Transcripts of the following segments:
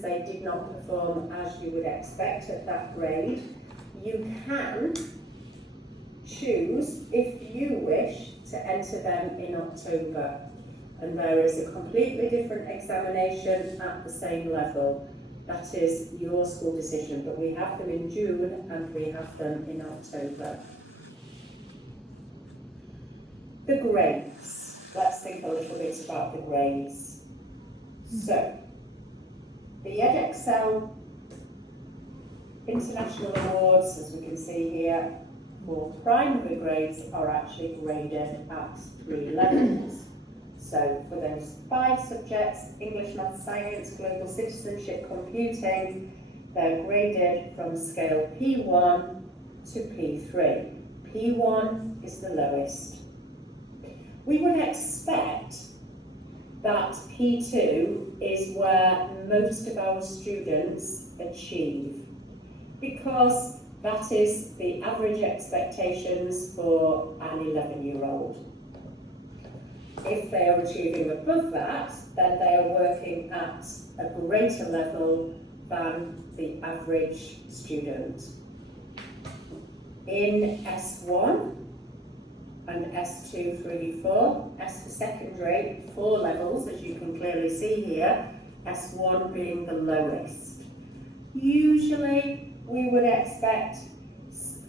they did not perform as you would expect at that grade, you can choose, if you wish, to enter them in October. And there is a completely different examination at the same level. That is your school decision, but we have them in June and we have them in October. The grades. Let's think a little bit about the grades. So, the edExcel International Awards, as we can see here, for primary grades are actually graded at 3 levels. So for those 5 subjects, English, Maths, Science, Global Citizenship, Computing, they're graded from scale P1 to P3. P1 is the lowest. We would expect that P2 is where most of our students achieve, because that is the average expectations for an 11-year-old. If they are achieving above that, then they are working at a greater level than the average student. In S1 and S2, 3, 4, S for secondary, 4 levels, as you can clearly see here, S1 being the lowest. Usually, we would expect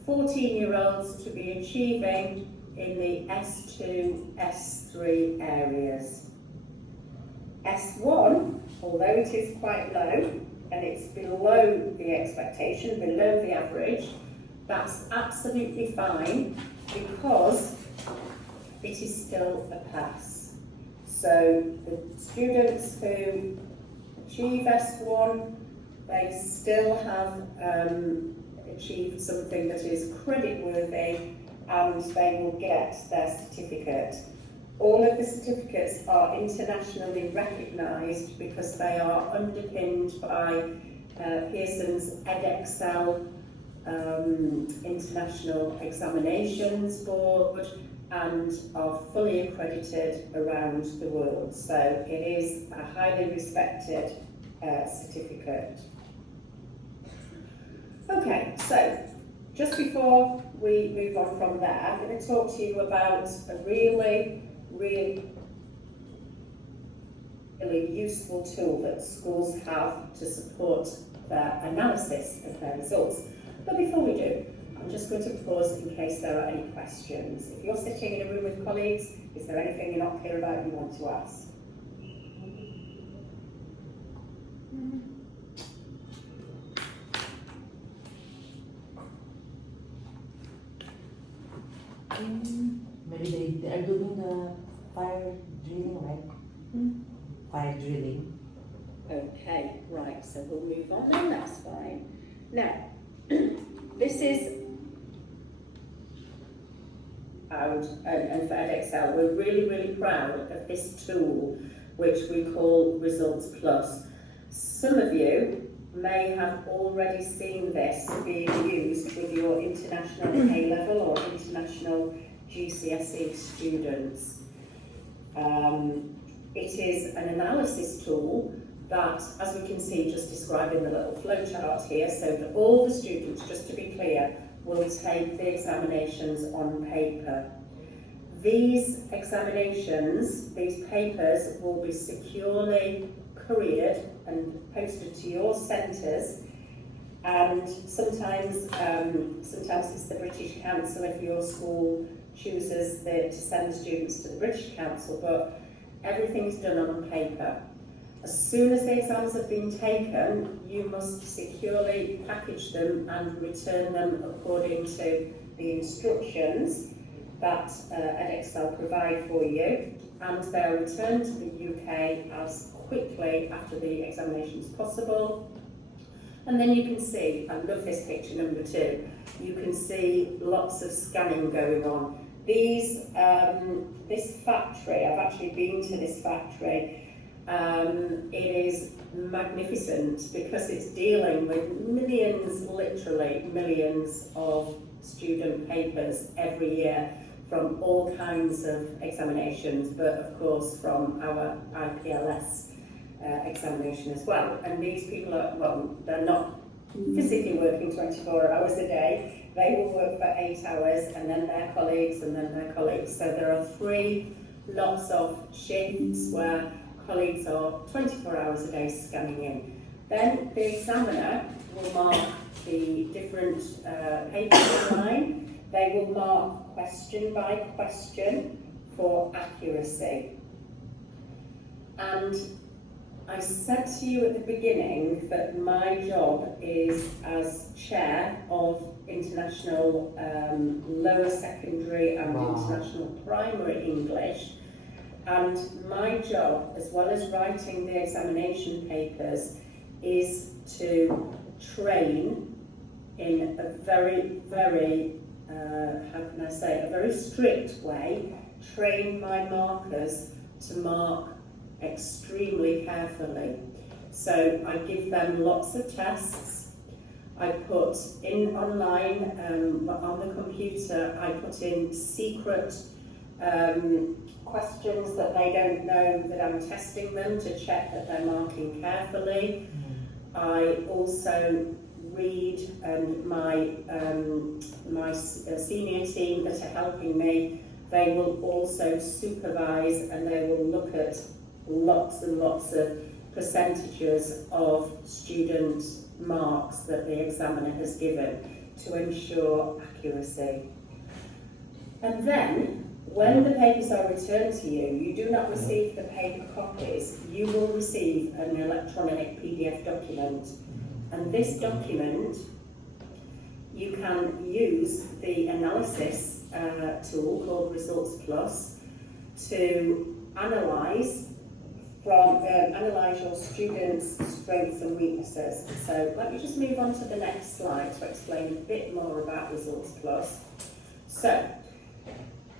14-year-olds to be achieving in the S2, S3 areas. S1, although it is quite low, and it's below the expectation, below the average, that's absolutely fine, because it is still a pass. So the students who achieve S1, they still have achieved something that is credit-worthy, and they will get their certificate. All of the certificates are internationally recognised because they are underpinned by Pearson's edExcel International Examinations Board and are fully accredited around the world. So it is a highly respected certificate. Okay, so just before we move on from there, I'm going to talk to you about a really useful tool that schools have to support their analysis of their results. But before we do, I'm just going to pause in case there are any questions. If you're sitting in a room with colleagues, is there anything you're not clear about you want to ask? Maybe they are doing the fire drilling, right? Fire drilling. Okay, right, so we'll move on then, that's fine. Now, this is out, and for edExcel, we're really proud of this tool, which we call Results Plus. Some of you may have already seen this being used with your international A-level or international GCSE students. It is an analysis tool that, as we can see, just described in the little flowchart here, so that all the students, just to be clear, will take the examinations on paper. These examinations, these papers, will be securely couriered and posted to your centres, and sometimes it's the British Council if your school chooses to send students to the British Council, but everything's done on paper. As soon as the exams have been taken, you must securely package them and return them according to the instructions that edExcel provide for you, and they're returned to the UK as quickly after the examination as possible. And then you can see, I love this picture number 2, you can see lots of scanning going on. This factory, I've actually been to this factory. It is magnificent because it's dealing with millions, literally millions of student papers every year from all kinds of examinations, but of course from our IPLS examination as well. And these people are, well, they're not physically working 24 hours a day. They will work for 8 hours and then their colleagues and then their colleagues. So there are 3 lots of shifts where colleagues are 24 hours a day scanning in. Then the examiner will mark the different papers online. They will mark question by question for accuracy. And I said to you at the beginning that my job is as chair of international lower secondary and international primary English, and my job, as well as writing the examination papers, is to train in a very, very, how can I say, a very strict way, train my markers to mark extremely carefully. So I give them lots of tests. I put in online, on the computer, I put in secret questions that they don't know that I'm testing them to check that they're marking carefully. I also read, and my senior team that are helping me, they will also supervise and they will look at lots and lots of percentages of student marks that the examiner has given to ensure accuracy. And then, when the papers are returned to you, you do not receive the paper copies, you will receive an electronic PDF document. And this document, you can use the analysis tool called Results Plus to analyse your students' strengths and weaknesses. So let me just move on to the next slide to explain a bit more about Results Plus. So,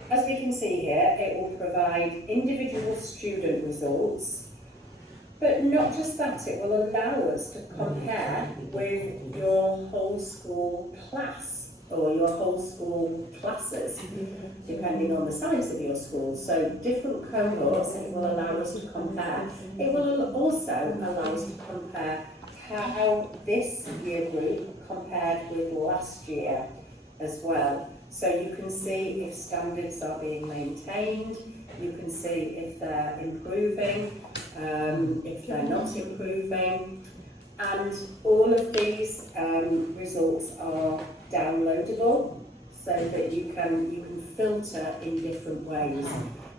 as we can see here, it will provide individual student results, but not just that, it will allow us to compare with your whole school class or your whole school classes, depending on the size of your school. So different cohorts, it will allow us to compare. It will also allow us to compare how this year group compared with last year as well. So you can see if standards are being maintained, you can see if they're improving, if they're not improving, and all of these results are downloadable so that you can filter in different ways.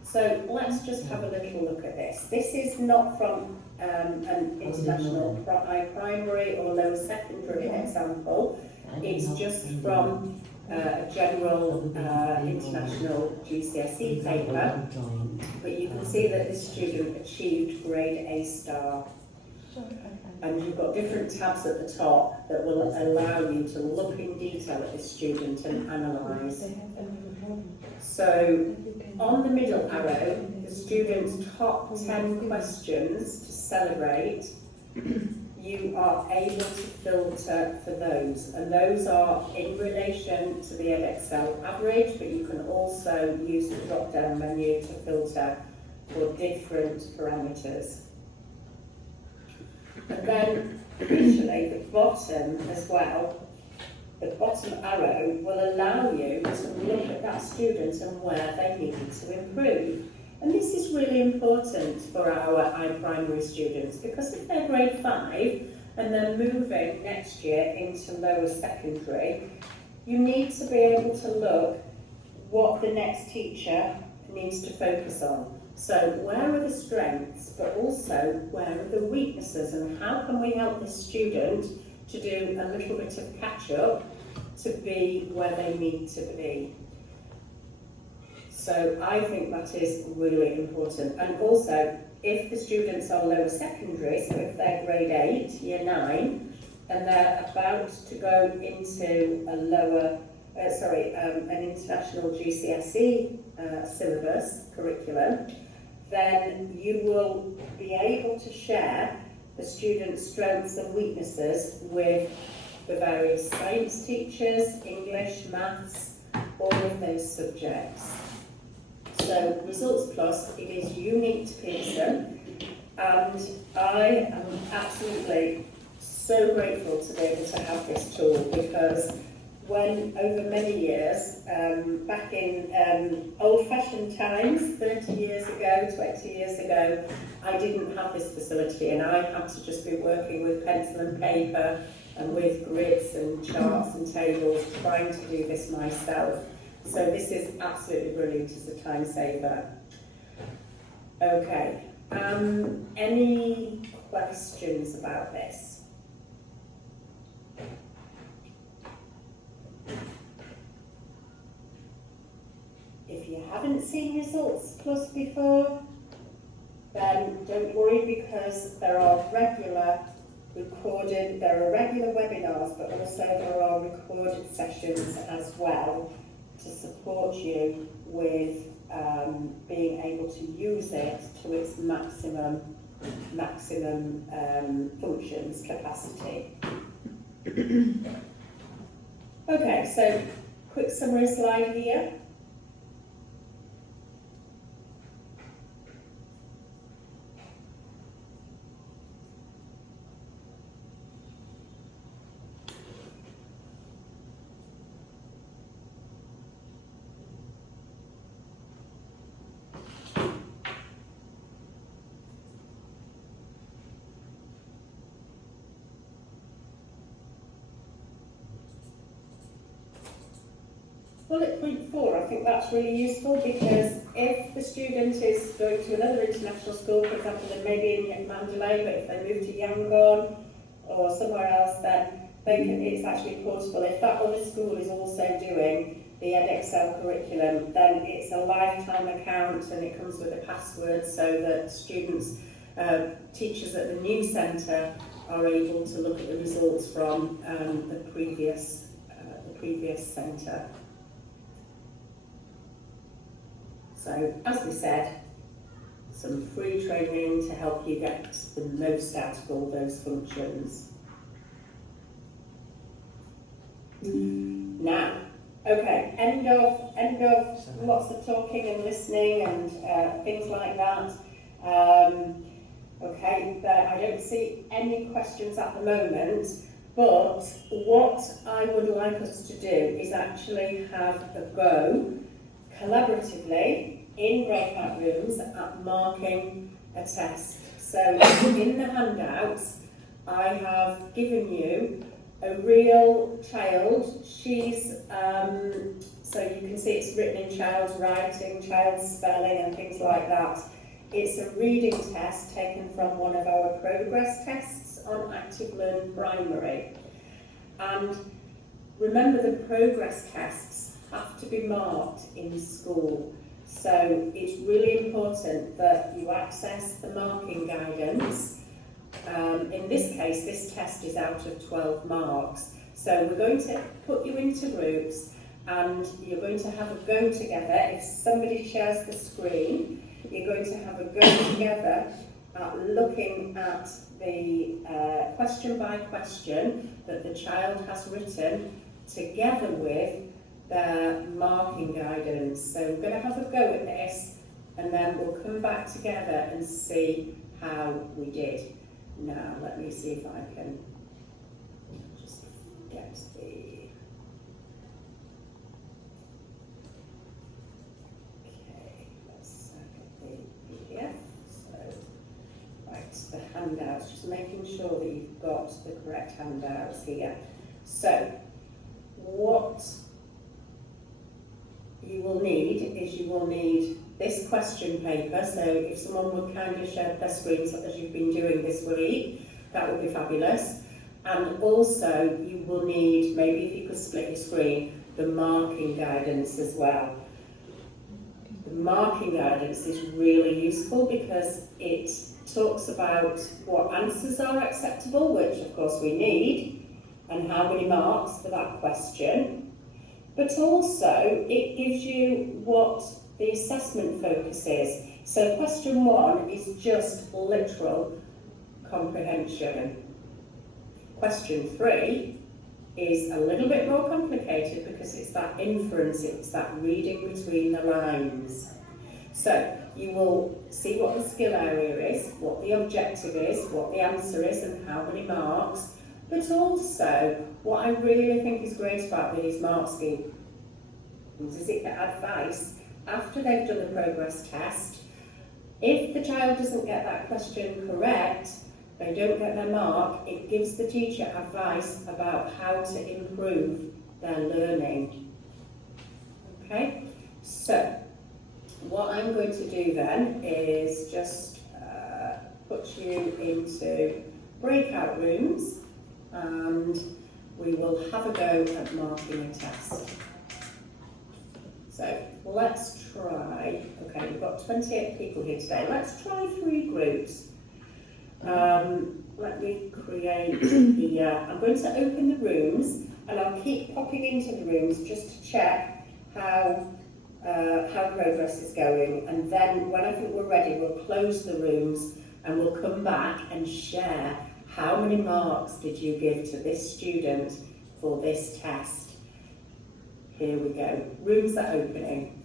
So let's just have a little look at this. This is not from an international primary or lower secondary example. It's just from a general international GCSE paper, but you can see that this student achieved grade A star. And you've got different tabs at the top that will allow you to look in detail at this student and analyse. So on the middle arrow, the student's top 10 questions to celebrate, you are able to filter for those, and those are in relation to the Edexcel average, but you can also use the drop-down menu to filter for different parameters. And then, actually, the bottom as well, the bottom arrow will allow you to look at that student and where they need to improve. And this is really important for our iPrimary students, because if they're grade 5 and they're moving next year into lower secondary, you need to be able to look what the next teacher needs to focus on. So where are the strengths, but also where are the weaknesses, and how can we help the student to do a little bit of catch up to be where they need to be. So I think that is really important. And also, if the students are lower secondary, so if they're grade 8, year 9, and they're about to go into a lower, an international GCSE syllabus curriculum, then you will be able to share the students' strengths and weaknesses with the various science teachers, English, maths, all of those subjects. So Results Plus, it is unique to Pearson. And I am absolutely so grateful to be able to have this tool, because when over many years, back in old-fashioned times, 30 years ago, 20 years ago, I didn't have this facility, and I had to just be working with pencil and paper and with grids and charts and tables, trying to do this myself. So this is absolutely brilliant as a time saver. Okay, any questions about this? If you haven't seen Results Plus before, then don't worry, because there are regular webinars, but also there are recorded sessions as well to support you with being able to use it to its maximum functions capacity. Okay, so quick summary slide here. Bullet point 4, I think that's really useful, because if the student is going to another international school, for example, they may be in Mandalay, but if they move to Yangon or somewhere else, then it's actually portable. If that other school is also doing the Edexcel curriculum, then it's a lifetime account and it comes with a password, so that students, teachers at the new centre are able to look at the results from the previous centre. So, as we said, some free training to help you get the most out of all those functions. Now, okay, end of lots of talking and listening and things like that. Okay, I don't see any questions at the moment, but what I would like us to do is actually have a go collaboratively in breakout rooms at marking a test. So in the handouts, I have given you a real child. She's, so you can see it's written in child's writing, child's spelling and things like that. It's a reading test taken from one of our progress tests on Active Learn Primary. And remember, the progress tests have to be marked in school. So it's really important that you access the marking guidance. In this case, this test is out of 12 marks. So we're going to put you into groups and you're going to have a go together. If somebody shares the screen, you're going to have a go together at looking at the question by question that the child has written together with their marking guidance. So we're going to have a go at this and then we'll come back together and see how we did. Now, let me see if I can just get the... Okay, let's get the PDF. So, right, the handouts, just making sure that you've got the correct handouts here. So, what you will need this question paper. So if someone would kindly share their screens as you've been doing this week, that would be fabulous. And also you will need, maybe if you could split your screen, the marking guidance as well. The marking guidance is really useful because it talks about what answers are acceptable, which of course we need, and how many marks for that question. But also it gives you what the assessment focus is. So question 1 is just literal comprehension. Question 3 is a little bit more complicated because it's that inference, it's that reading between the lines. So You will see what the skill area is, what the objective is, what the answer is and how many marks, but also what I really think is great about these mark schemes is it advice after they've done the progress test. If the child doesn't get that question correct, they don't get their mark, it gives the teacher advice about how to improve their learning. Okay, so what I'm going to do then is just put you into breakout rooms and we will have a go at marking a test. So let's try, okay, we've got 28 people here today. Let's try 3 groups. Let me create the, I'm going to open the rooms and I'll keep popping into the rooms just to check how progress is going. And then when I think we're ready, we'll close the rooms and we'll come back and share how many marks did you give to this student for this test. Here we go. Rooms are opening.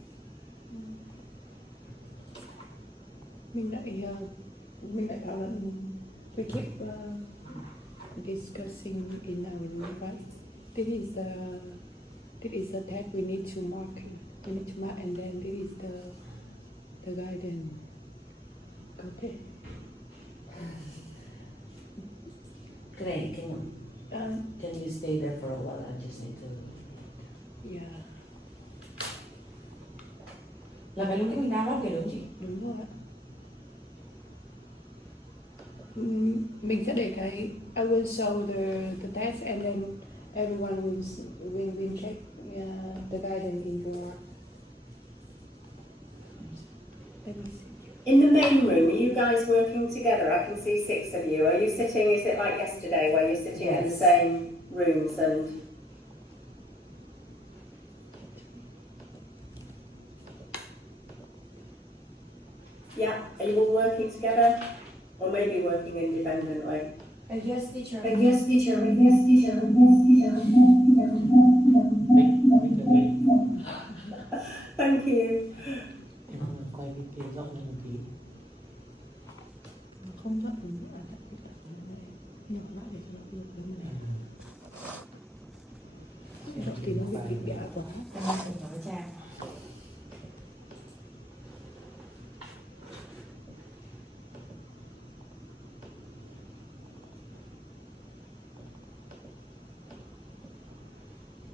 We keep discussing in our room, right? This is the test we need to mark. We need to mark, and then this is the guidance. Okay. Great. Can you stay there for a while? I just need to. Yeah. Là phải lúc cái mình đang lót kìa đúng không chị? Đúng rồi. Mình sẽ để cái I will show the test and then everyone will check the guidance in your. Let me see. In the main room, are you guys working together? I can see 6 of you. Are you sitting, is it like yesterday where you're sitting in the same rooms and... Yeah, are you all working together? Or maybe working independently? Yes, teacher. Yes, teacher. Yes, teacher. Thank you. Quay video rộng lên một tí. Không rõ đúng nhỏ lại để cho nó được này. Thì nó bị bịa quá. Em sẽ nói Trang.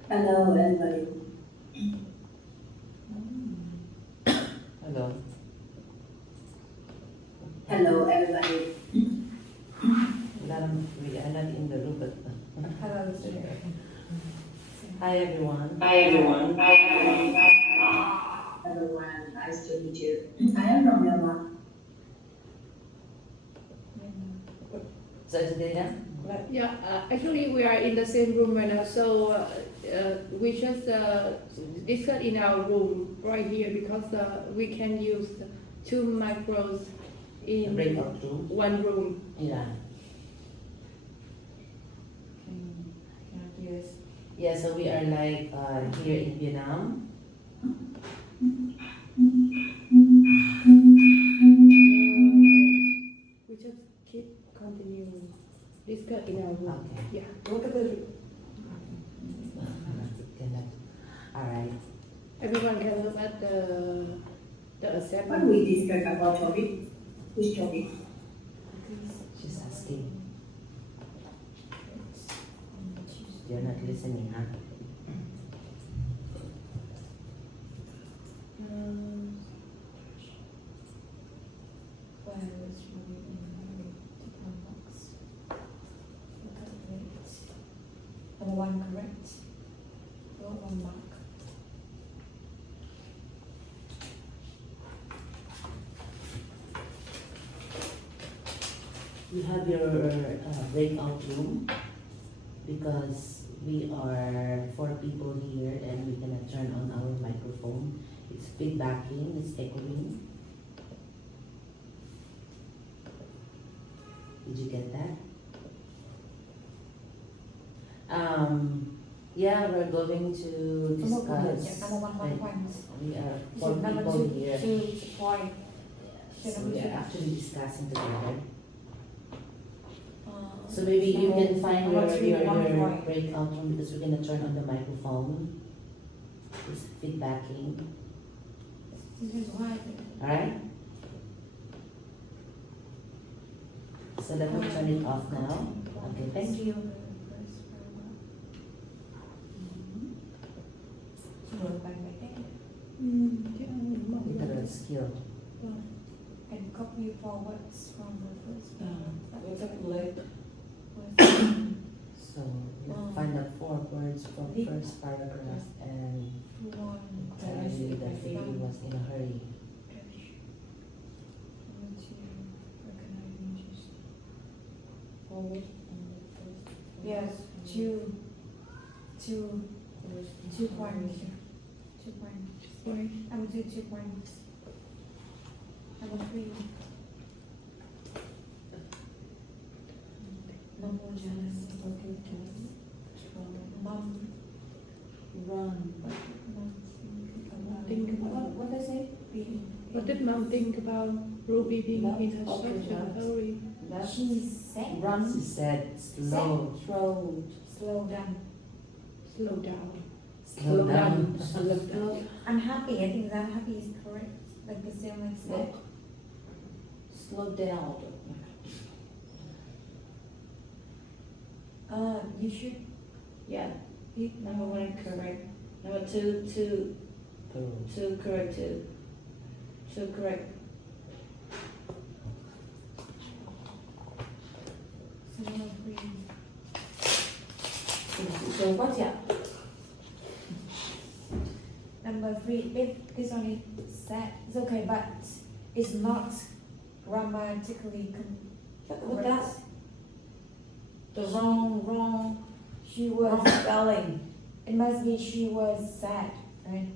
Hello, everybody. Hello. Hello, everybody. We are not in the room, but Hello, student. hi everyone. Hi, everyone. Everyone, nice to meet you. I am from Myanmar. So today then? Yeah, actually we are in the same room right now, so we just discuss in our room right here because we can use 2 micros in Breakout room. one room. Yeah. Yes. Yeah, so we are like here in Vietnam. We just keep continuing discuss in our room. Okay. Yeah. Go to the Alright. Everyone can look at the What assessment. we discuss about topic? Which topic? She's asking. You're not listening, huh? where is really in the box. Look at the rate. And one correct. Got 1 mark. You have your breakout room because we are 4 people here and we cannot turn on our microphone. It's feedbacking, it's echoing. Did you get that? Yeah, we're going to discuss. Number one points. We are So 4 number people two, here. 2 point. So So number we two. are actually discussing together. So Uh, maybe you can find number three, your 1 point. breakout room because we're gonna turn on the microphone. It's feedbacking, This is why. alright? So let me turn it off now. Okay, thank you. Rồi bạn phải cách Ito the skill. and copy forwards from the first What's up, late? So you find the 4 words from first paragraph and one. tell me that Phoebe was in a hurry. Forward. Yes, two points. 2 points. Sorry. I will do 2 points. Number three. Number jealous. Okay, just Mom. run. Think about What I say? what did mom think about Ruby being Love, in such okay, a love. hurry? Left. She said. Run. She said slow, Throw. Slow down. Slow down. slow down. Slow down. I'm happy. I think that happy is correct. Like the same like said. Slow down. You should Yeah. pick Number one correct. Number two correct too. Two correct. So number three. So what's that? Number three. This one is sad. It's okay, but it's not grammatically What that? The wrong She was. spelling. It must be she was sad, right?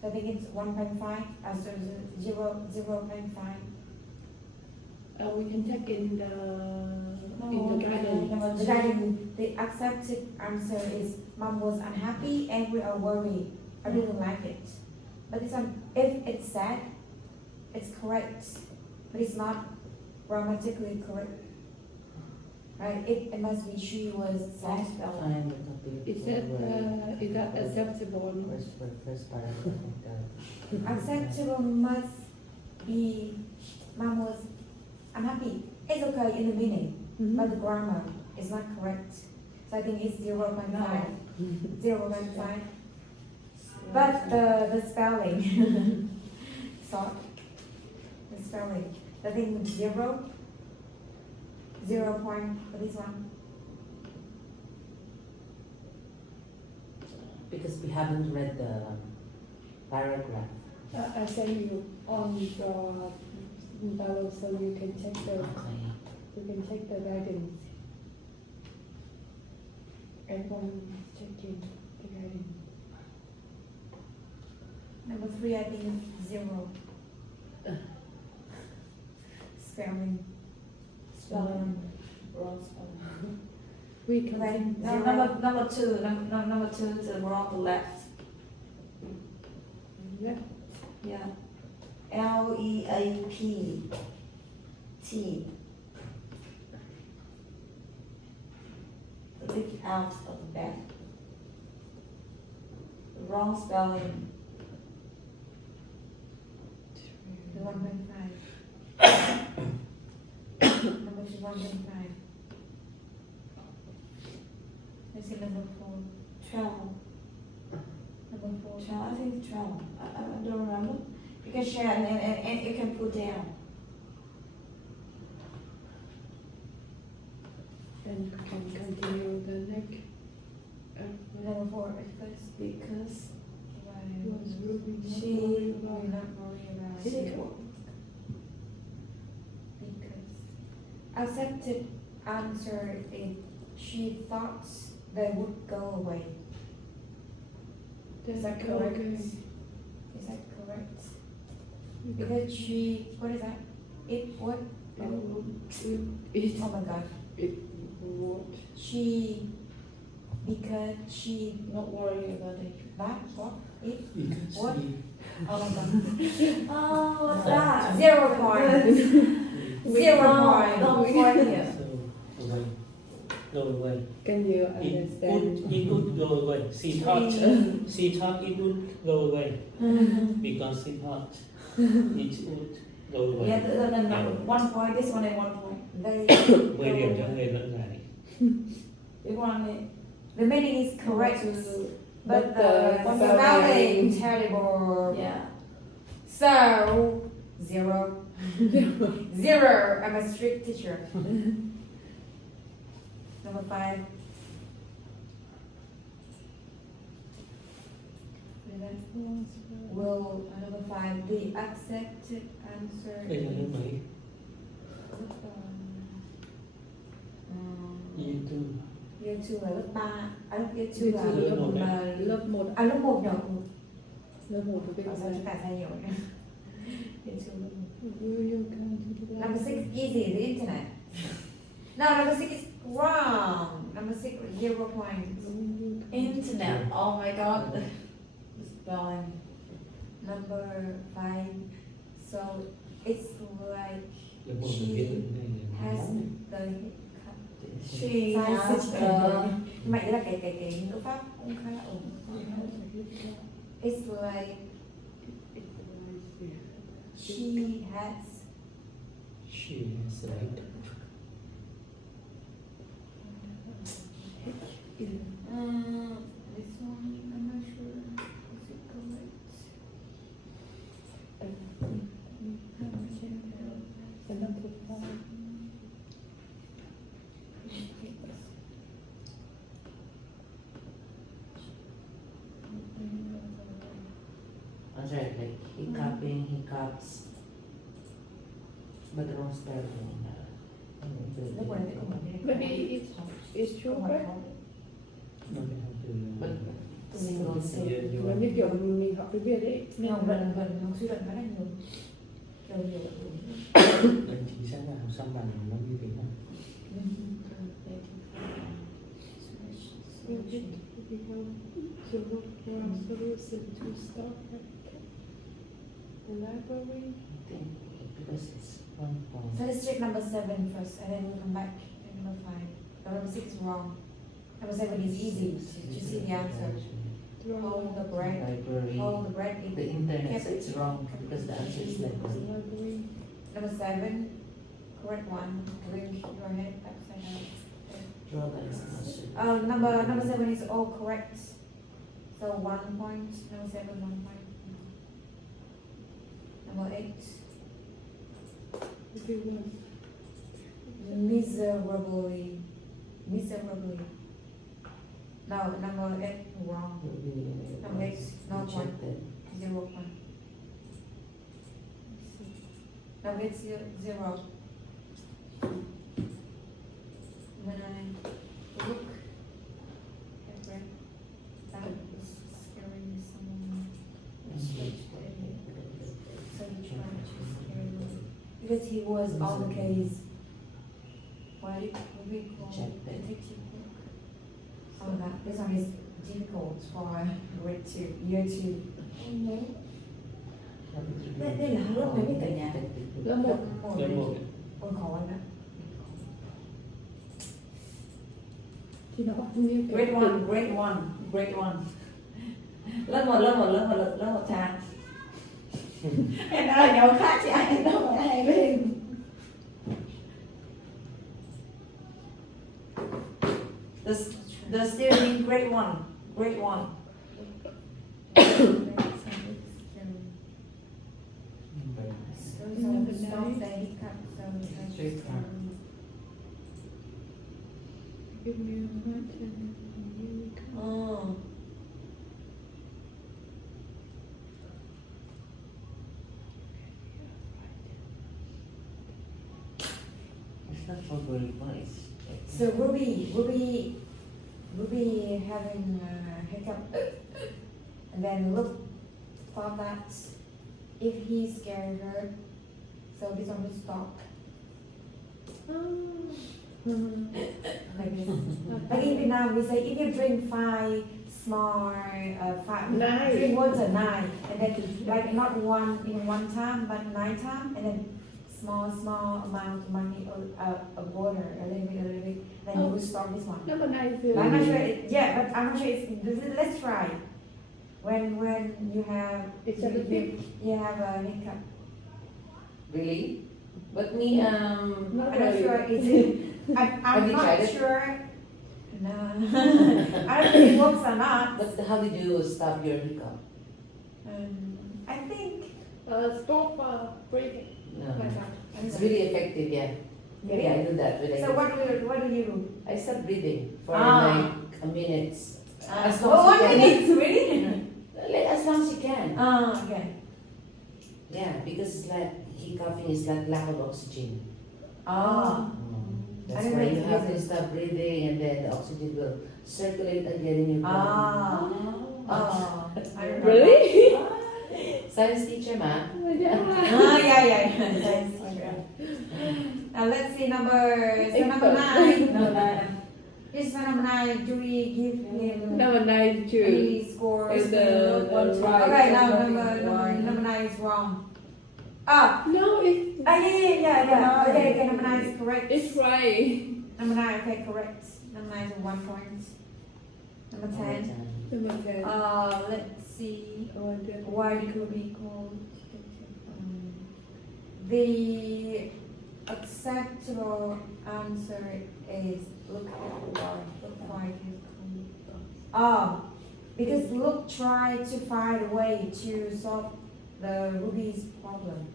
So I think it's 1.5. So 0.5. We can check in the guidance. The guidance, the accepted answer is mom was unhappy, angry, or worried. I didn't like it. But this one, if it's sad, it's correct, but it's not grammatically correct. Right? It must be she was sad. Find the complete Is that word. is that acceptable? First paragraph. Acceptable must be mom was unhappy. It's okay in the meaning, but the grammar is not correct. So I think it's 0.5. 0.5. But the spelling, so the spelling, the thing 0 point for this one. Because we haven't read the paragraph. I send you on the below so you can check the guidance. Everyone checking the guidance. Number 3, I think 0. Spelling. Wrong spelling. We can Right. send No, number two. Number two is the wrong to left. left. Yeah. LEAPT. Leak out of the bed. The wrong spelling. The 1.5. Number 2, 1.5. Let's see number 4. 12. Number 4. 12. I think 12. I don't remember. You can share and you can put down. And can continue the next. Number 4 at first. Because Was Ruby not She- worried We're about not worried about Is it. it Because accepted answer is she thought they would go away. Is that correct? Okay. Is that correct? Because she, what is that? It what? It Oh my god. what? She, because she, not worry about it. that, what? It, Because What? Oh my god. Oh, what's that? 0 point. 0 point. Don't point here. So away, go away. Can you It would go away. She thought it would go away because she thought it would go away. Yeah, the 1 point. This one and 1 point. They, 10 điểm cho người lẫn lại. This one is the meaning is correct, but But the the spelling terrible. yeah. So, 0. 0. I'm a strict teacher. Number 5. Will number 5 be accepted answer? Đây là lớp mấy? Um, Year 2. Year 2 là lớp 3. À lớp year 2 là Year two lớp 1 à lớp 1 nhỉ? lớp 1 của Sao chúng ta sai nhiều nhỉ? Year 2 lớp 1. Number 6, easy, the internet. No, number 6 is wrong. Number 6, 0 points. Internet. Oh my god. The spelling. Number 5, so it's like Lớp 1 là viết được cái này là has nóng. the She Sai has sự the. mà ý là cái ngữ pháp cũng khá là ổn. It's like she has She has right. this one I'm not sure is it correct. That's right, like hiccuping, hiccups. But the wrong spelling. Lúc này thì không phải như Maybe it's true, không phải right? không. Nó phải học từ But single year C. vô. Giống như kiểu mình học tiếng Việt ấy. Nhưng gần nó suy luận khá là nhiều. Kiểu nhiều. Nên chính xác là học xong bằng nó như thế nào? We have to look for a solution to stop the library. I think because it's 1 point. So let's check number 7 first, and then we'll come back to number 5. Number 6 is wrong. Number 7 is easy to see the answer. Hold the bread. Library. Hold the bread in The internet, so it's wrong because the answer is library. Library. Number 7, correct one. Drink your head upside down. Draw the answer. Number 7 is all correct. So 1 point. Number 7, 1 point. Number 8, If you want. miserably. Miserably. No, number 8 wrong. Number 8, no point. Rejected. 0 point. Number 8, 0. When I look at Brett, that is scaring someone. So you try to scare him. Because he was on the case. What we call Rejected. detective work. Oh, that this one is difficult for grade 2, year 2. Đây là lớp mấy cả nhà? Lớp 1. Lớp 1. Ôi khó lắm. Thì nó như kiểu Grade 1, grade 1, grade 1. Lớp 1 Trang. Em đã là nhau khác chứ ai đâu mà ai bên. The student in grade 1, grade 1. So the stop the hiccup, so Straight up. give me a minute and you come. Ừ. It's not for grade 1, it's So Ruby having hiccup, and then look thought that if he scared her, so this one will stop like this. Like in Vietnam, we say if you drink 5 small Nine. drink water 9, and then like not one in one time, but 9 times, and then small amount of money of water, a little bit. Then you will stop this one. Number 9 But is I'm not sure. But I'm not sure. Let's try. When you have it's a little bit. you have a hiccup. Really? But me, Not I'm not really. sure. It's, Have I'm you not tried it? sure. No. I don't know if it works or not. how did you stop your hiccup? I think. Stop breathing. No. Like that. It's really effective, yeah. Yeah, I do that. When So what do you do? I stop breathing for Ah. like a minute. As Oh, long as 1 you can. minute, really? Like, as long as you can. Okay. Yeah, because it's like hiccuping is like lack of oxygen. Oh. That's I don't why know you if have to it's- stop breathing and then the oxygen will circulate again in your body. Oh. I don't know. Really? Science teacher, ma. Yeah. Yeah. Now let's see number 9. No. This number 9. Do we give him Number 9 too. any scores? Is the right. Okay, now number 9 is wrong. Ah. No, it's Yeah. Okay, number 9 is correct. it's right. Number 9, okay, correct. Number 9 is 1 point. Number 10. Number 10. Let's see. Oh, the- Why it could be called. The acceptable answer is look why it is called. Because Look tried to find a way to solve the Ruby's problem.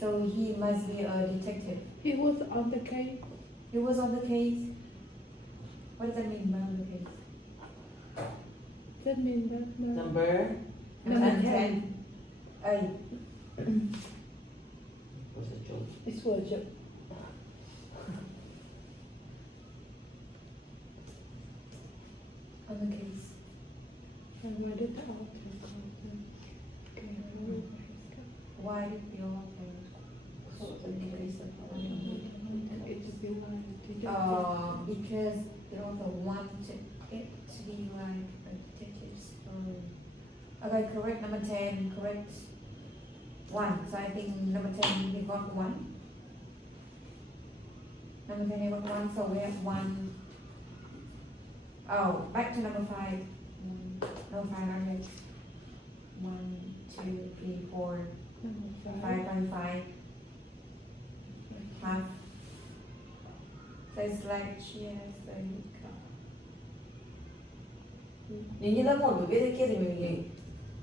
So he must be a detective. He was on the case. He was on the case. What does that mean, on the case? That means that no. Number Number 10. was a joke. It's for a joke. On the case. And why did the author call them? Okay, Why did the author call the case it to be one to because the author wanted it to be like a detective story. Okay, correct. Number 10, correct. 1. So I think number 10 we got 1. Number 10 we got 1, so we have 1. Oh, back to number 5. No, 5 are next. 1, 2, 3, 4, 5.5. Half. So it's like she has a hiccup. Nếu như lớp 1 mình viết thế kia thì mình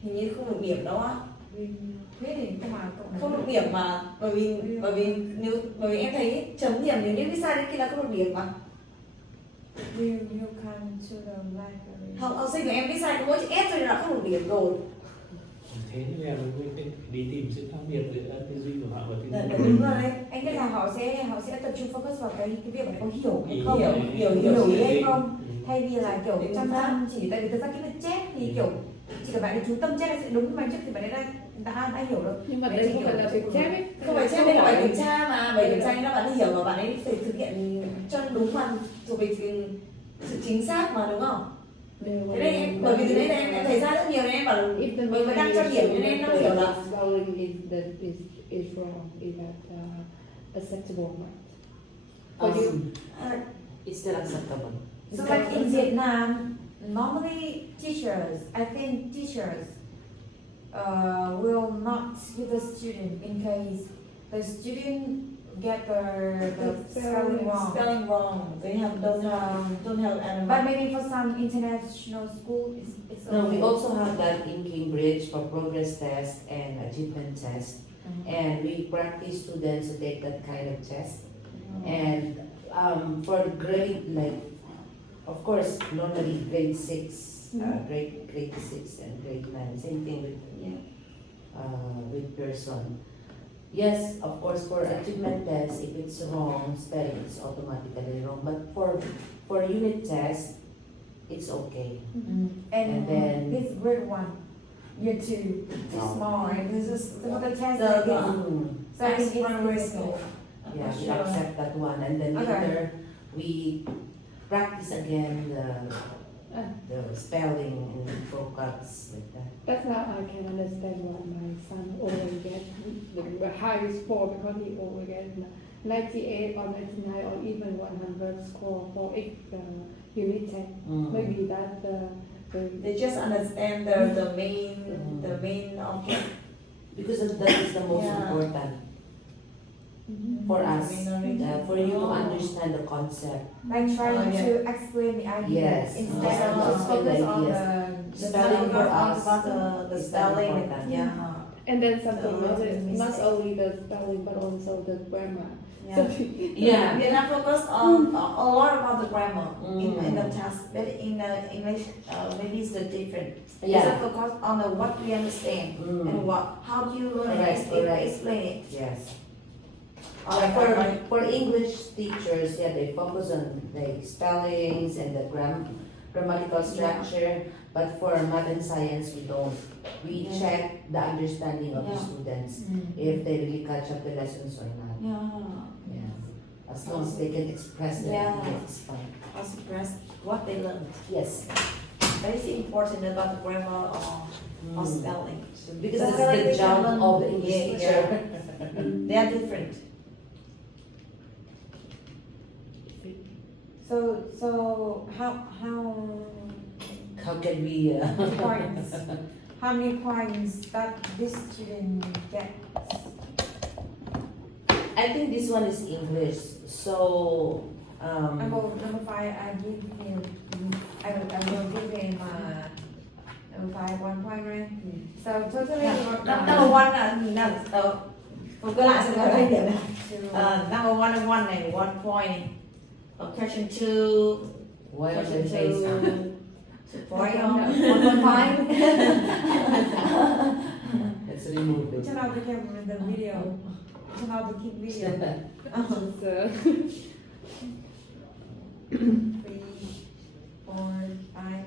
hình như không được điểm đâu á. Thế thì không mà cậu này. Không được điểm mà bởi vì em thấy chấm điểm nếu như viết sai đấy kia là không được điểm mà. Will you come to the library? Học sinh của em viết sai có mỗi chữ S thôi là không được điểm rồi. Thế nên là mình phải đi tìm sự khác biệt giữa tư duy của họ và tư duy của Đúng mình. rồi đấy. Anh biết là họ sẽ tập trung focus vào cái việc mà có hiểu hay không, Hiểu ý hay ý. không, Ừ. thay vì là kiểu chăm chỉ, tại vì thực ra cái việc chép thì kiểu chỉ cần bạn ấy chú tâm chép nó sẽ đúng, mà trước thì bạn ấy đã hiểu rồi. Nhưng mà đây không phải là việc chép ấy. Không phải chép đây là bài kiểm tra mà, bài kiểm tra nên là bạn ấy hiểu mà bạn ấy phải thực hiện cho đúng mà thuộc về sự chính xác mà, đúng không? Thế đây em, bởi vì từ đấy là em thấy ra rất nhiều nên em bảo là If the mình mới đang cho điểm nên em đang hiểu là spelling is wrong, is that acceptable mark? It's still acceptable. So like in Vietnam, normally teachers, I think teachers will not give the student in case the student get the spelling wrong. spelling wrong. They don't have But animal. maybe for some international school, it's No, we okay. also have that in Cambridge for progress test and achievement test. And we practice students to take that kind of test. And for the grade, like, of course, normally grade 6, grade 6 and grade 9, same thing with person. Yes, of course, for achievement test, if it's wrong, spelling it's automatically wrong. But for unit test, it's okay. And then- this grade 1, year 2, too small, right? This is for the test. The- Mm. So I think primary it's school. Yeah, we Sure. accept that one, and then Okay. later we practice again the spelling and vocabs like that. That's how I can understand what my son always get the highest score because he always get 98 or 99 or even 100 score for unit test. Maybe that the They just understand the main object. Because that is the most Yeah. important for us, Minority. for you to understand the concept. Like trying Oh, yeah. to explain the idea Yes. instead Oh. of focus on Yes. the Spelling for us about the is spelling. very important. Yeah. and then something So, else, not mistake. only the spelling but also the grammar. Yeah. Yeah. We are not focused on a lot about the grammar in the Mm. task, but in the English, maybe it's the different. Yeah. It's a focus on the what we understand and how do you learn Correct, it, correct. explain it. Yes. Alright, For, alright. for English teachers, yeah, they focus on the spellings and the grammatical structure. But for math and science, we don't. We Yeah. check the understanding of the Yeah. students Mm. if they really catch up the lessons or not. Yeah. Yeah. As long as they can express it, Yeah. it's fine. Express what they learned. Yes. Very important about the grammar or spelling. Because That's it's very the job different. of the English Yeah, teacher. They are different. So how How can we? points? How many points that this student gets? I think this one is English. So. Number 5, I will give him number 5 1 point, right? So totally Number one cô lại xem có điểm này. Number one này 1 point. Question 2. Why on Question the face? 2. Point 1.5. Let's remove it. turn off the camera in the video. Turn off the keep video. 3, 4, 5,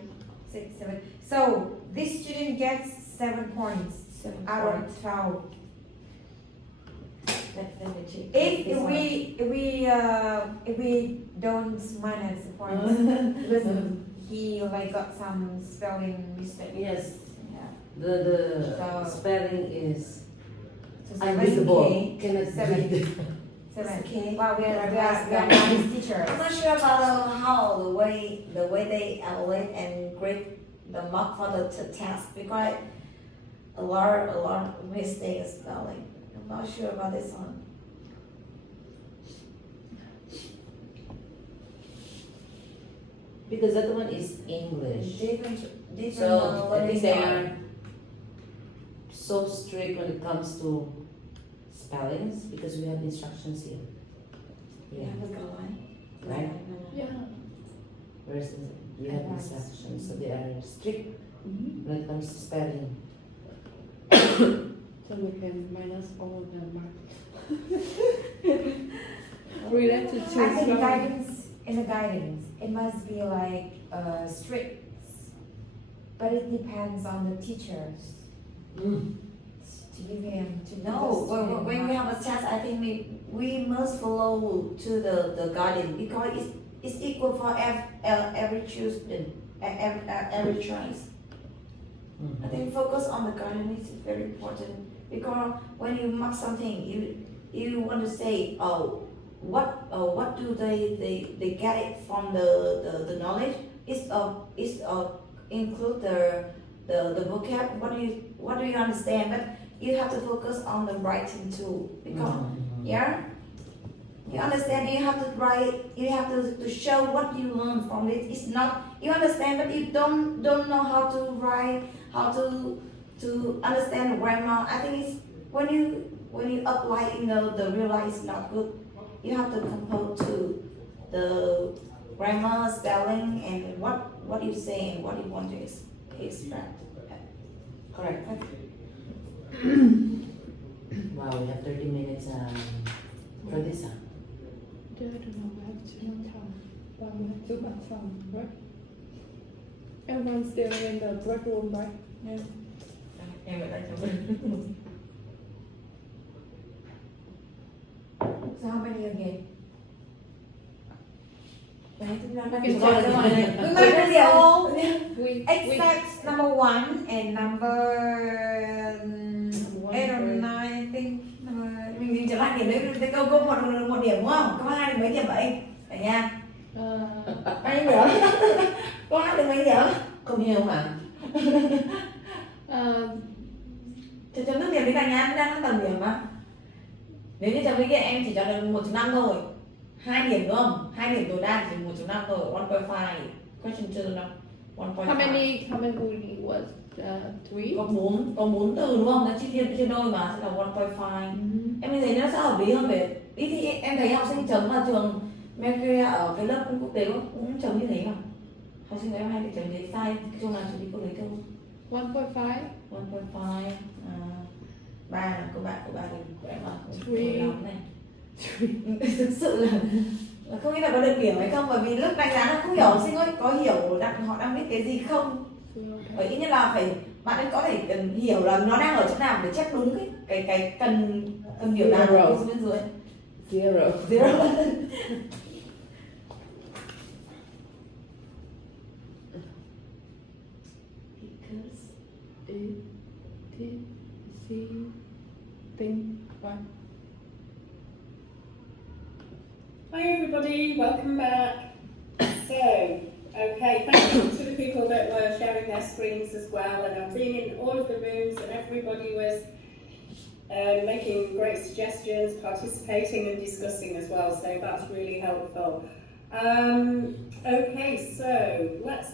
6, 7. So this student gets 7 points out of 12. Let me check. If we don't minus the points, because he like got some spelling mistake. Yes. Yeah. The So- spelling is So 7 unreadable. okay. Cannot Seven. read. 7. Okay. Well, we are not his teachers. I'm not sure about how the way they evaluate and grade the mark for the test because a lot of mistakes spelling. I'm not sure about this one. Because that one is English. Different So I learning think they style. are so strict when it comes to spellings because we have instructions here. Yeah, Yeah. we got one. Right? Yeah. Whereas we have instructions, so they are strict when it comes to spelling. So we can minus all the mark. Related to I think spelling. in the guidance, it must be like strict, but it depends on the teachers to give him to give No, the student when we marks. have a test, I think we must follow to the guidance because it's equal for every student, every choice. I think focus on the guidance is very important because when you mark something, you want to say, what do they get it from the knowledge? It's include the vocab. What do you understand? But you have to focus on the writing too because yeah. You understand, you have to write, you have to show what you learn from it. It's not, you understand, but you don't know how to write, how to understand the grammar. I think it's when you apply, the real life is not good. You have to compose to the grammar, spelling, and what you say and what you want to express. Correct. Wow, we have 30 minutes for this. I don't know, we have too much time. Well, we have too much time, right? Everyone's still in the break room, right? Em vậy đây cho mình. So how many again? Đấy, chúng ta đang Cái gọi gọi là là- we might be all. We number 1 and number 8 or 9, I think. Mình trở lại điểm đấy, cái câu câu một điểm đúng không? Câu 2 được mấy điểm vậy? Phải nha. Bao nhiêu điểm? Câu 2 được mấy điểm? Không nhiều hả? Chấm nước điểm đi cả nhà đang tầm điểm á. Nếu như chấm với kia em chỉ cho được 1/5 thôi. 2 điểm đúng không? 2 điểm tối đa chỉ 1/5 thôi. 1.5. Question 2 no. 1.5. How many was 3? Có 4 từ đúng không? Nó chia đôi mà sẽ là 1.5. Em thấy nó sẽ hợp lý hơn về đi thi em thấy học sinh chấm ở trường Mercury ở cái lớp quốc tế cũng chấm như thế mà. Học sinh của em hay bị chấm thế sai, chung là chấm đi cô lấy câu 1.5. 1.5. Ba là cô bạn của em ở Three. này. Thực sự là không biết là có được điểm hay không, bởi vì lúc đánh giá nó không hiểu học sinh ơi có hiểu họ đang biết cái gì không, bởi ít nhất là phải bạn ấy có thể cần hiểu là nó đang ở chỗ nào để check đúng cái cần biểu đạt của cái bên dưới. Zero. Because Hi everybody, welcome back. So, okay, thank you to the people that were sharing their screens as well, and I've been in all of the rooms and everybody was making great suggestions, participating and discussing as well, so that's really helpful. Okay, so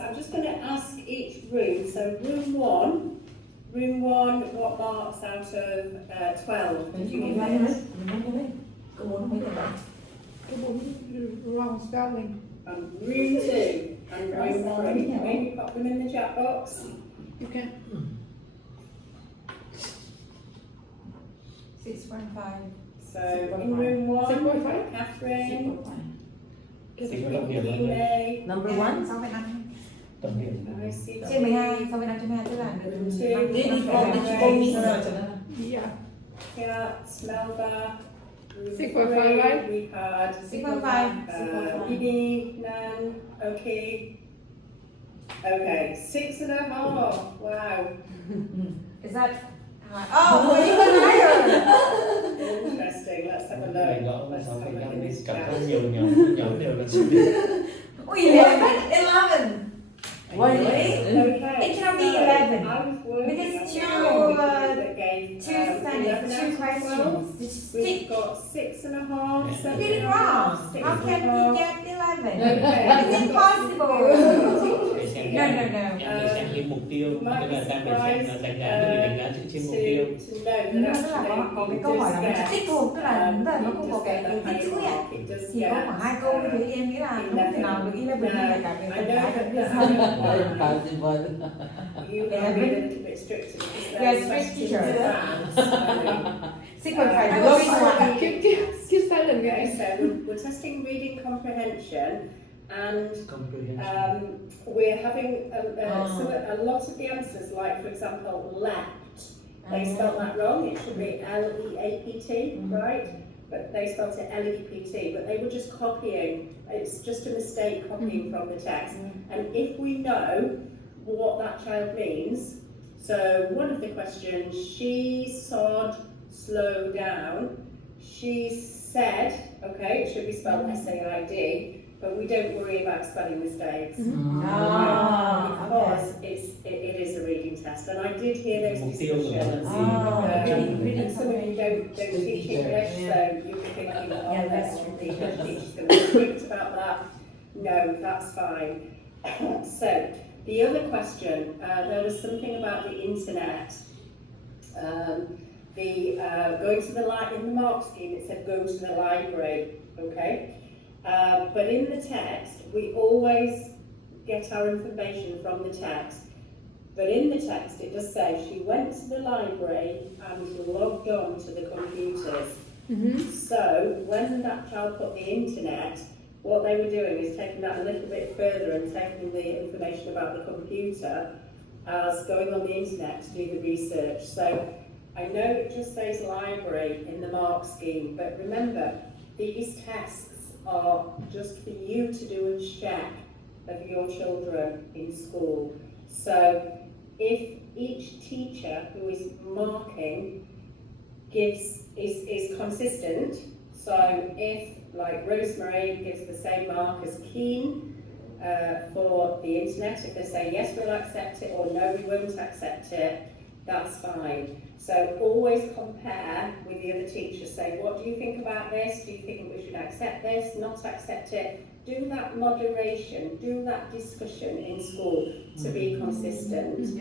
I'm just going to ask each room, so room one, what marks out of 12 did you give it? có muốn mấy cái Wrong spelling. And room 2 and room 3, maybe pop them in the chat box. You can. 6.5. So in room 1, 6.5? Catherine, Điểm. Number 1? 6.5. Tổng điểm. I see Trên 12, 6.5 trên 12 tức là được Room 2, đi đi Yeah. Kat, Melba, room 6.5, right? 3, we had 6.5. Bibi, Nan, okay. Okay, 6.5, wow. Is that high? Oh, even higher. Interesting, let's have a Này look. gõ Let's have a look 6.5 in đi, this cảm chat. thấy nhiều nhóm đều là sinh viên. Oh, 11. Why? Okay, It cannot be so 11. I was working Because on two, that gave, Two standards, 11 two out of 12. questions. We've got 6.5, Yeah. 7.5, Did it wrong. How can we 6.5. get 11? Okay. It's impossible. Để xem No, em no, no. để xem cái mục tiêu, You might tức be là đang phải xem là đánh giá cái đánh giá dựa trên mục tiêu. to know Nó that tức là actually có cái it câu hỏi does là nó get, chỉ tích thuộc, tức là it nó không có does cái get tích the chữ higher ấy. mark, it does Chỉ có get, khoảng 2 câu như thế thì em nghĩ là nó không thể nào được 11 như vậy cả về I phần know cái that được the sao. higher mark, Impossible. you have been a little bit stricter because Yeah, there are strict questions teacher. advanced. 6.5. I Go was for it. keep silent. Okay, so we're testing reading comprehension, and Comprehension. we're having a lot of the answers, like for example, leapt. They spelled that wrong. It should be L-E-A-P-T, right? But they spelled it L-E-P-T. But they were just copying. It's just a mistake copying from the text. And if we know what that child means, so one of the questions, she sod slow down. She said, okay, it should be spelled S-A-I-D. But we don't worry about spelling mistakes because it is a reading test, and I did hear those Mục tiêu của nó là discussions. gì? And some of you don't teach English, so you'll be thinking, oh, that's the English teacher's going to be strict about that. No, that's fine. So the other question, there was something about the internet. Going to the in the mark scheme, it said go to the library. Okay. But in the text, we always get our information from the text. But in the text, it does say she went to the library and logged on to the computers. So when that child put the internet, what they were doing is taking that a little bit further and taking the information about the computer as going on the internet to do the research. So I know it just says library in the mark scheme, but remember, these tests are just for you to do a check of your children in school. So if each teacher who is marking is consistent, so if like Rosemary gives the same mark as Keen for the internet, if they say yes we'll accept it or no we won't accept it, that's fine. So always compare with the other teachers, say what do you think about this, do you think we should accept this, not accept it. Do that moderation, do that discussion in school to be consistent.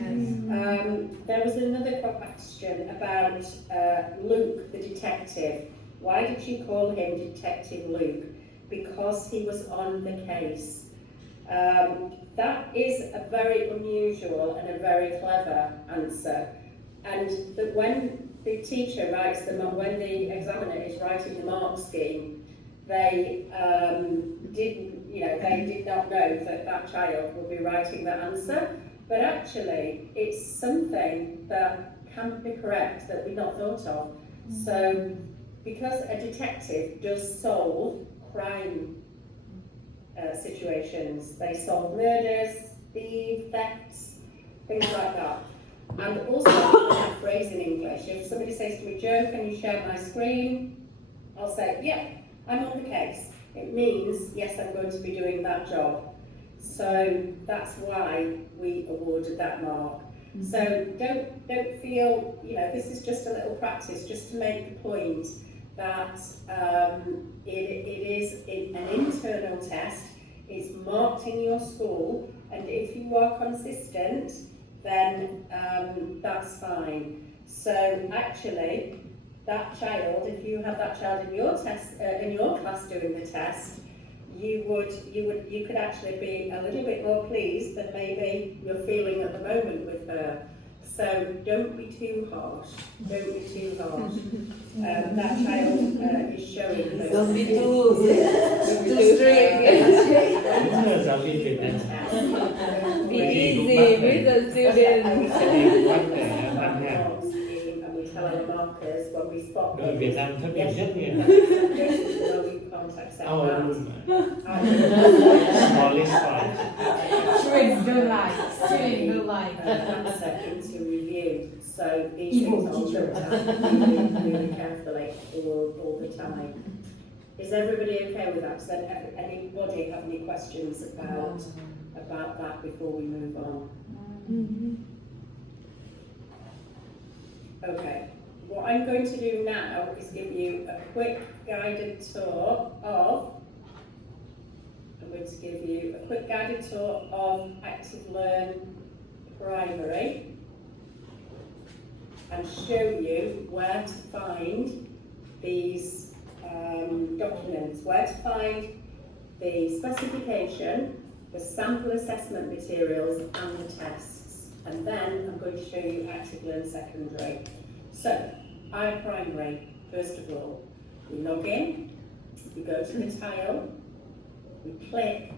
There was another question about Luke the detective. Why did you call him Detective Luke? Because he was on the case. That is a very unusual and a very clever answer. And that when the teacher writes when the examiner is writing the mark scheme, they did not know that child would be writing that answer, but actually it's something that can be correct that we've not thought of. So because a detective does solve crime situations, they solve murders, thefts, things like that. And also a phrase in English, if somebody says to me, Joe, can you share my screen? I'll say, yeah, I'm on the case. It means, yes, I'm going to be doing that job. So that's why we awarded that mark. So don't feel, this is just a little practice, just to make the point that it is an internal test. It's marked in your school, and if you are consistent, then that's fine. So actually, that child, if you have that child in your class doing the test, you could actually be a little bit more pleased than maybe you're feeling at the moment with her. So don't be too harsh. Don't be too harsh. That child is showing those. Don't be too strict. giáo viên Việt Nam Be easy with the students. sẽ đi bắt để ăn hàng. And we tell our markers when we spot Người Việt Nam thất nghiệp nhất nhỉ? no, we can't accept Our that. room, And smallest file. Students don't like. Students don't like. answer into review. So these Evil things are teacher. looked at really, really carefully all the time. Is everybody okay with that? Does anybody have any questions about that before we move on? Okay. What I'm going to do now is give you a quick guided tour of Active Learn Primary and show you where to find these documents, where to find the specification, the sample assessment materials and the tests. And then I'm going to show you Active Learn Secondary. So, iPrimary, first of all, we log in, we go to the tile, we click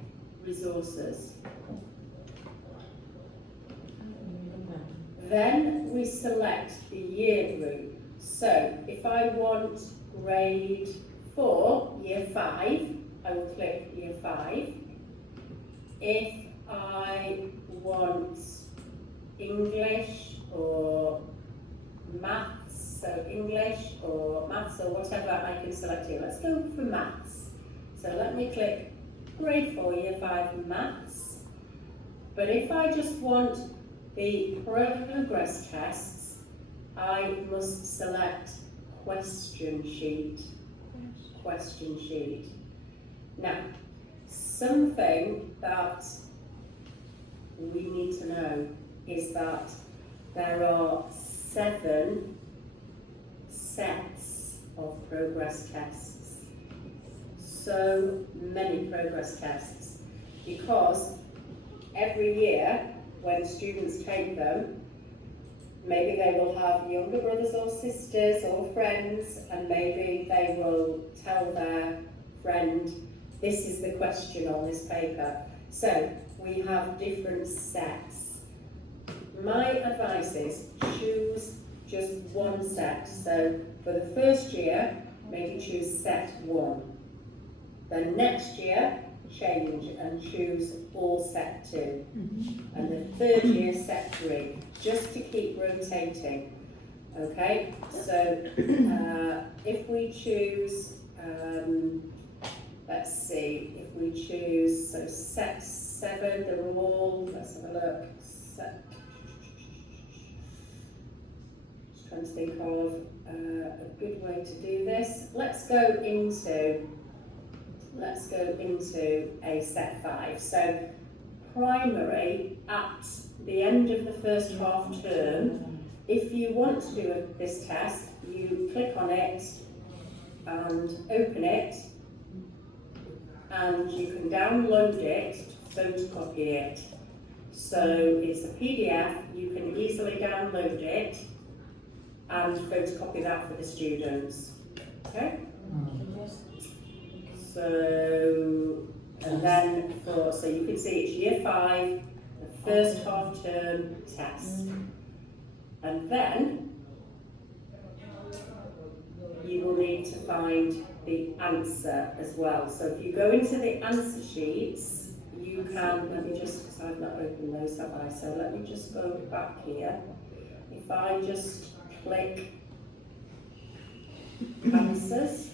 Resources. Then we select the year group. So, if I want grade 4, year 5, I will click year 5. If I want English or maths, so English or maths or whatever, I can select here. Let's go for maths. So let me click grade 4, year 5 maths. But if I just want the progress tests, I must select question sheet. Now, something that we need to know is that there are 7 sets of progress tests. So many progress tests, because every year when students take them, maybe they will have younger brothers or sisters or friends, and maybe they will tell their friend, this is the question on this paper. So we have different sets. My advice is choose just one set. So for the first year, maybe choose set 1. Then next year, change and choose all set 2. And the third year set 3, just to keep rotating. Okay, so if we choose, let's see, if we choose, so set 7, they're all, let's have a look, just trying to think of a good way to do this. Let's go into a set 5. So primary, at the end of the first half term, if you want to do this test, you click on it and open it, and you can download it, photocopy it. So it's a PDF, you can easily download it and photocopy that for the students. Okay? So, and then so you can see it's year 5, the first half term test. And then you will need to find the answer as well. So if you go into the answer sheets, you can, let me just, because I've not opened those, have I? So let me just go back here. If I just click answers.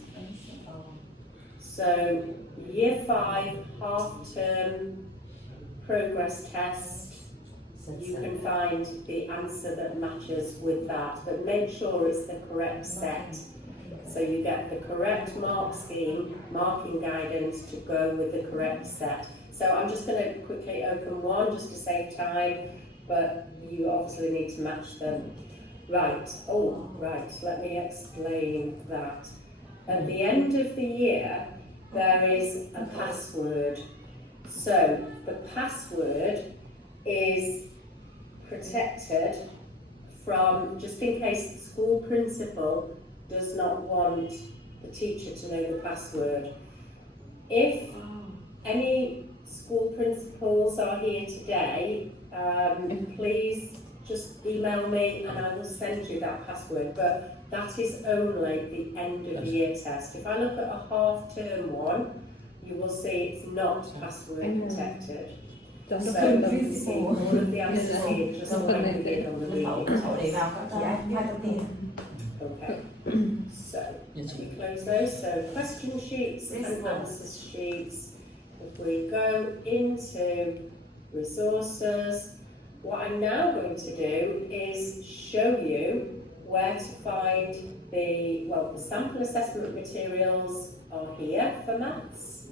So year 5 half term progress test. You can find the answer that matches with that, but make sure it's the correct set. So you get the correct mark scheme, marking guidance to go with the correct set. So I'm just going to quickly open one just to save time, but you obviously need to match them. Right, let me explain that. At the end of the year, there is a password. So the password is protected from, just in case the school principal does not want the teacher to know the password. If any school principals are here today, please just email me and I will send you that password, but that is only the end of year test. If I look at a half term one, you will see it's not password protected. So you can see all of the answers here, just like we did on the reading. Okay, so we close those. So question sheets and answer sheets. If we go into resources, what I'm now going to do is show you where to find the sample assessment materials are here for maths.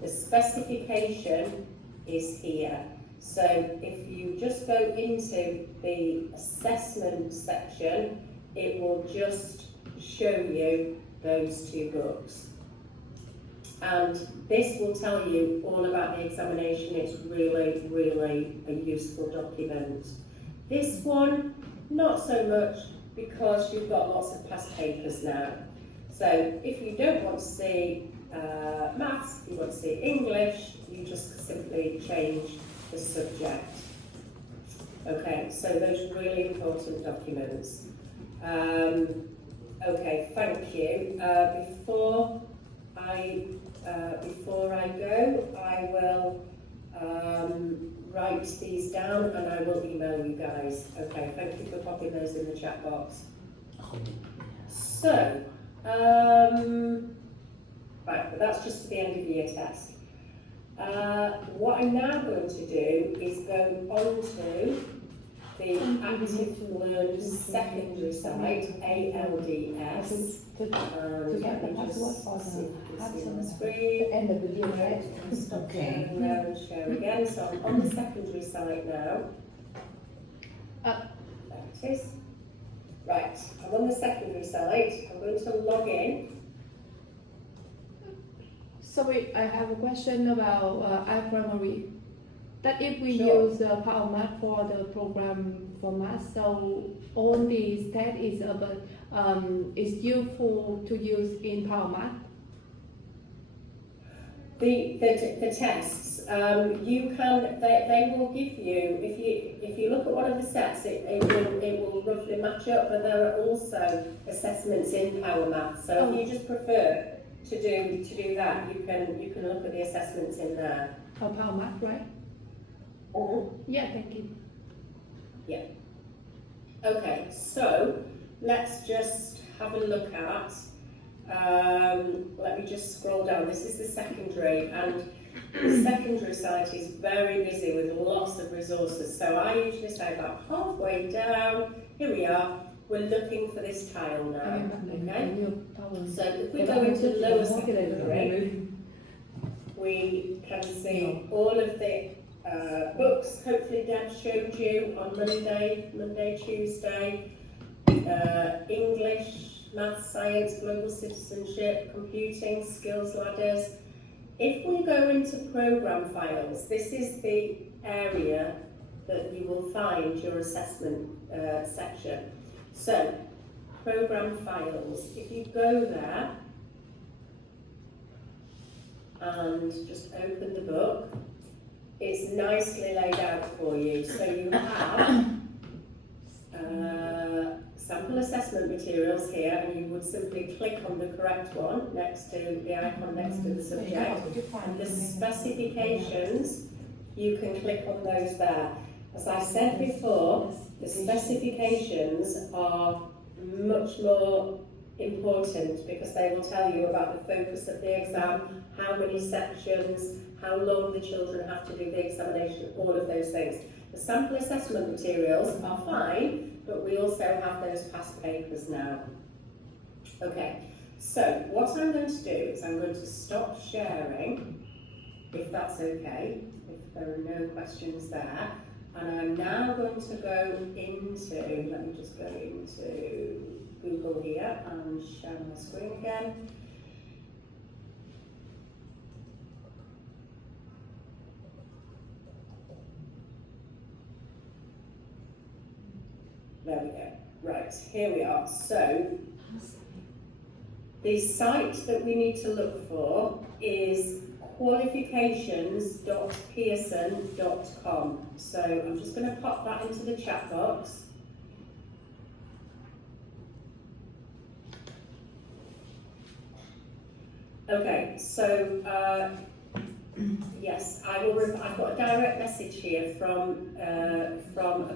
The specification is here. So if you just go into the assessment section, it will just show you those 2 books. And this will tell you all about the examination. It's really, really a useful document. This one, not so much, because you've got lots of past papers now. So if you don't want to see maths, you want to see English, you just simply change the subject. Okay, so those really important documents. Okay, thank you. Before I go, I will write these down and I will email you guys. Okay, thank you for popping those in the chat box. So, right, but that's just the end of year test. What I'm now going to do is go on to the Active Learn secondary site, ALDS. Let me just see if you can see on the screen. End of the year, right? Stop sharing now and share again. So I'm on the secondary site now. There it is. Right, I'm on the secondary site. I'm going to log in. Sorry, I have a question about iPrimary. That if we Sure. use Power Math for the program for math, so all the stat is about is useful to use in Power Math. The tests, you can, they will give you, if you look at one of the sets, it will roughly match up, but there are also assessments in Power Math. So if you just prefer to do that, you can look at the assessments in there. How much, right? Yeah, thank you. Okay, so let's just have a look at, let me just scroll down. This is the secondary, and the secondary site is very busy with lots of resources. So I usually say about halfway down, here we are, we're looking for this tile now, okay? So if we go into lower secondary, we can see all of the books. Hopefully Deb showed you on Monday, Tuesday, English, maths, science, global citizenship, computing, skills ladders. If we go into program files, this is the area that you will find your assessment section. So, program files, if you go there and just open the book, it's nicely laid out for you. So you have sample assessment materials here, and you would simply click on the correct one next to the icon next to the subject. And the specifications, you can click on those there. As I said before, the specifications are much more important because they will tell you about the focus of the exam, how many sections, how long the children have to do the examination, all of those things. The sample assessment materials are fine, but we also have those past papers now. Okay, so what I'm going to do is I'm going to stop sharing, if that's okay, if there are no questions there. And I'm now going to go into, let me just go into Google here and share my screen again. There we go. Right, here we are. So, the site that we need to look for is qualifications.pearson.com. So I'm just going to pop that into the chat box. Okay, so yes, I've got a direct message here from a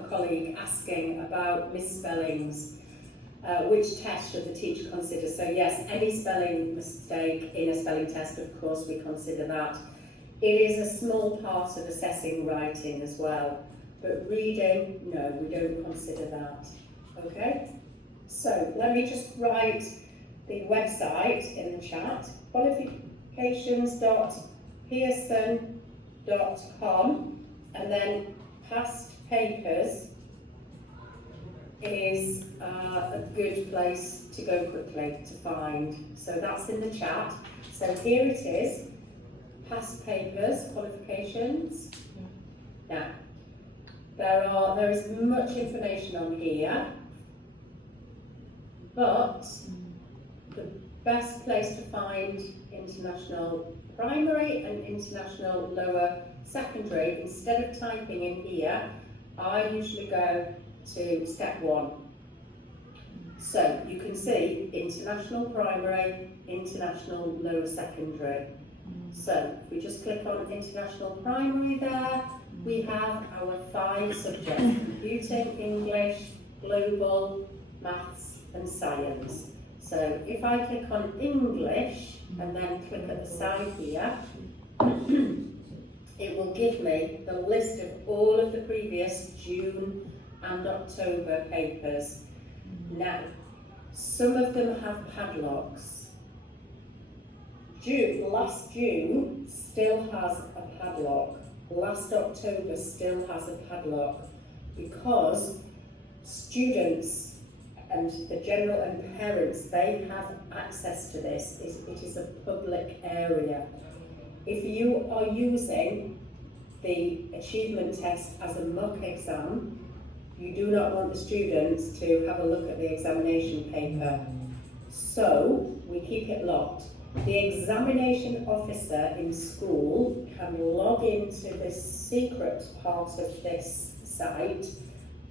colleague asking about misspellings. Which test should the teacher consider? So yes, any spelling mistake in a spelling test, of course, we consider that. It is a small part of assessing writing as well, but reading, no, we don't consider that. Okay? So let me just write the website in the chat, qualifications.pearson.com, and then past papers is a good place to go quickly to find. So that's in the chat. So here it is, past papers, qualifications. Now, there is much information on here, but the best place to find international primary and international lower secondary, instead of typing in here, I usually go to step 1. So you can see international primary, international lower secondary. So if we just click on international primary there, we have our 5 subjects: computing, English, global, maths and science. So if I click on English and then click at the side here, it will give me the list of all of the previous June and October papers. Now, some of them have padlocks. Last June still has a padlock. Last October still has a padlock, because students and the general and parents, they have access to this. It is a public area. If you are using the achievement test as a mock exam, you do not want the students to have a look at the examination paper. So we keep it locked. The examination officer in school can log into this secret part of this site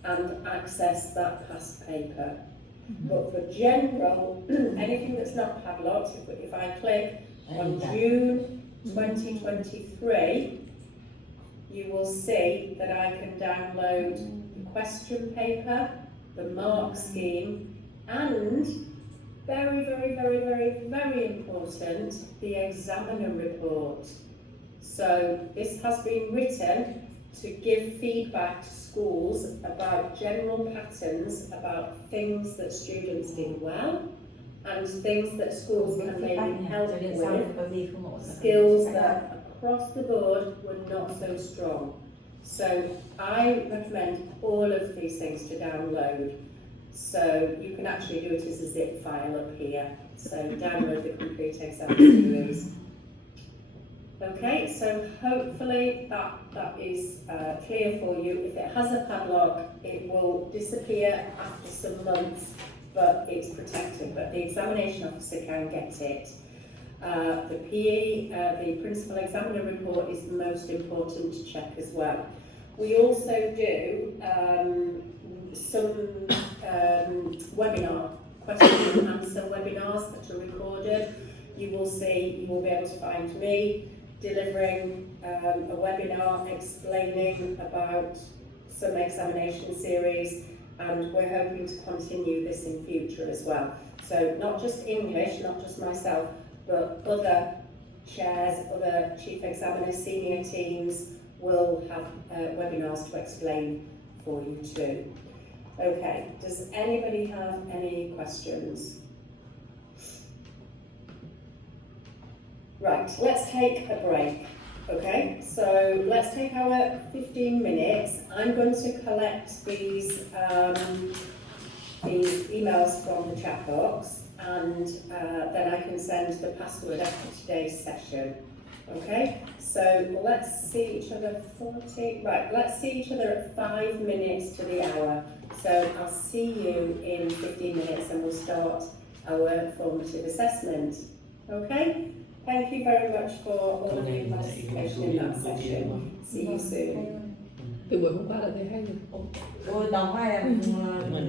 and access that past paper. But for general, anything that's not padlocked, if I click on Anytime. June 2023, you will see that I can download the question paper, the mark scheme, and very, very, very, very, very important, the examiner report. So this has been written to give feedback to schools about general patterns, about things that students did well, and things that schools can maybe help cho nên with, sau có gì không ổn skills that across the board were not so strong. So I recommend all of these things to download. So you can actually do it as a zip file up here. So download the complete exam series. Okay, so hopefully that is clear for you. If it has a padlock, it will disappear after some months, but it's protected. But the examination officer can get it. The PE, the principal examiner report, is the most important to check as well. We also do some webinar, question and answer webinars that are recorded. You will be able to find me delivering a webinar explaining about some examination series, and we're hoping to continue this in future as well. So not just English, not just myself, but other chairs, other chief examiners, senior teams will have webinars to explain for you too. Okay, does anybody have any questions? Right, let's take a break. Okay, so let's take our 15 minutes. I'm going to collect these emails from the chat box, and then I can send the password after today's session. Okay, so let's see each other let's see each other at 5 minutes to the hour. So I'll see you in 15 minutes and we'll start our formative assessment. Okay, thank you very much for all of your participation in that session. See you soon. Từ buổi hôm qua là thấy hay rồi. Tôi đóng vai là Mình